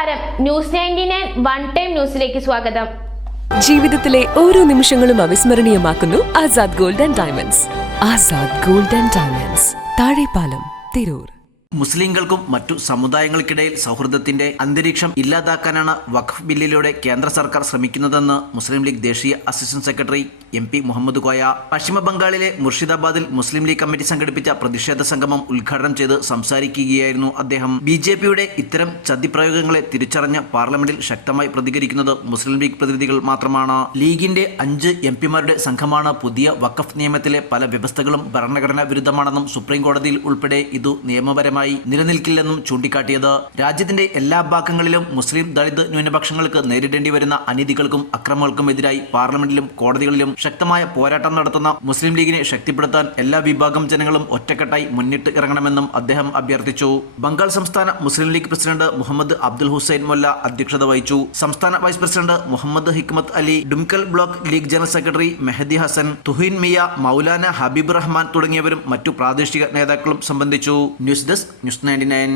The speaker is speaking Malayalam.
നമസ്കാരം, ന്യൂസ് 99 വൺ ടൈം ന്യൂസിലേക്ക് സ്വാഗതം. ജീവിതത്തിലെ ഓരോ നിമിഷങ്ങളും അവിസ്മരണീയമാക്കുന്നു Azad gold and diamonds. Azad gold and diamonds, Thazhepalam, Tirur. മുസ്ലിംകൾക്കും മറ്റു സമുദായങ്ങൾക്കിടയിൽ സൗഹൃദത്തിന്റെ അന്തരീക്ഷം ഇല്ലാതാക്കാനാണ് വഖഫ് ബില്ലിലൂടെ കേന്ദ്ര സർക്കാർ ശ്രമിക്കുന്നതെന്ന് മുസ്ലിം ലീഗ് ദേശീയ assistant secretary MP Muhammad Koya പശ്ചിമ ബംഗാളിലെ മുർഷിദാബാദിൽ മുസ്ലിം ലീഗ് കമ്മിറ്റി സംഘടിപ്പിച്ച പ്രതിഷേധ സംഗമം ഉദ്ഘാടനം ചെയ്ത് സംസാരിക്കുകയായിരുന്നു അദ്ദേഹം. BJPയുടെ ഇത്തരം ചതിപ്രയോഗങ്ങളെ തിരിച്ചറിഞ്ഞ പാർലമെന്റിൽ ശക്തമായി പ്രതികരിക്കുന്നത് മുസ്ലിം ലീഗ് പ്രതിനിധികൾ മാത്രമാണ്. ലീഗിന്റെ 5 MPമാരുടെ സംഘമാണ് പുതിയ വഖഫ് നിയമത്തിലെ പല വ്യവസ്ഥകളും ഭരണഘടനാ വിരുദ്ധമാണെന്നും സുപ്രീം കോടതിയിൽ ഉൾപ്പെടെ ഇത് നിയമപരമായി നിലനിൽക്കില്ലെന്നും ചൂണ്ടിക്കാട്ടിയത്. രാജ്യത്തിന്റെ എല്ലാ ഭാഗങ്ങളിലും മുസ്ലിം ദളിത് ന്യൂനപക്ഷങ്ങൾക്ക് നേരിടേണ്ടി വരുന്ന അനീതികൾക്കും അക്രമങ്ങൾക്കും എതിരായി പാർലമെന്റിലും കോടതികളിലും ശക്തമായ പോരാട്ടം നടത്തുന്ന മുസ്ലിം ലീഗിനെ ശക്തിപ്പെടുത്താൻ എല്ലാ വിഭാഗം ജനങ്ങളും ഒറ്റക്കെട്ടായി മുന്നിട്ട് ഇറങ്ങണമെന്നും അദ്ദേഹം അഭ്യർത്ഥിച്ചു. ബംഗാൾ സംസ്ഥാന മുസ്ലിം ലീഗ് പ്രസിഡന്റ് മുഹമ്മദ് അബ്ദുൽ ഹുസൈൻ മൊല്ല അധ്യക്ഷത വഹിച്ചു. സംസ്ഥാന vice president Muhammad Hikmat Ali, Dumkal block League general secretary Mehdi Hasan, Tuhin Mia, Maulana Habib Rahman തുടങ്ങിയവരും മറ്റു പ്രാദേശിക നേതാക്കളും സംബന്ധിച്ചു. News desk, news 99.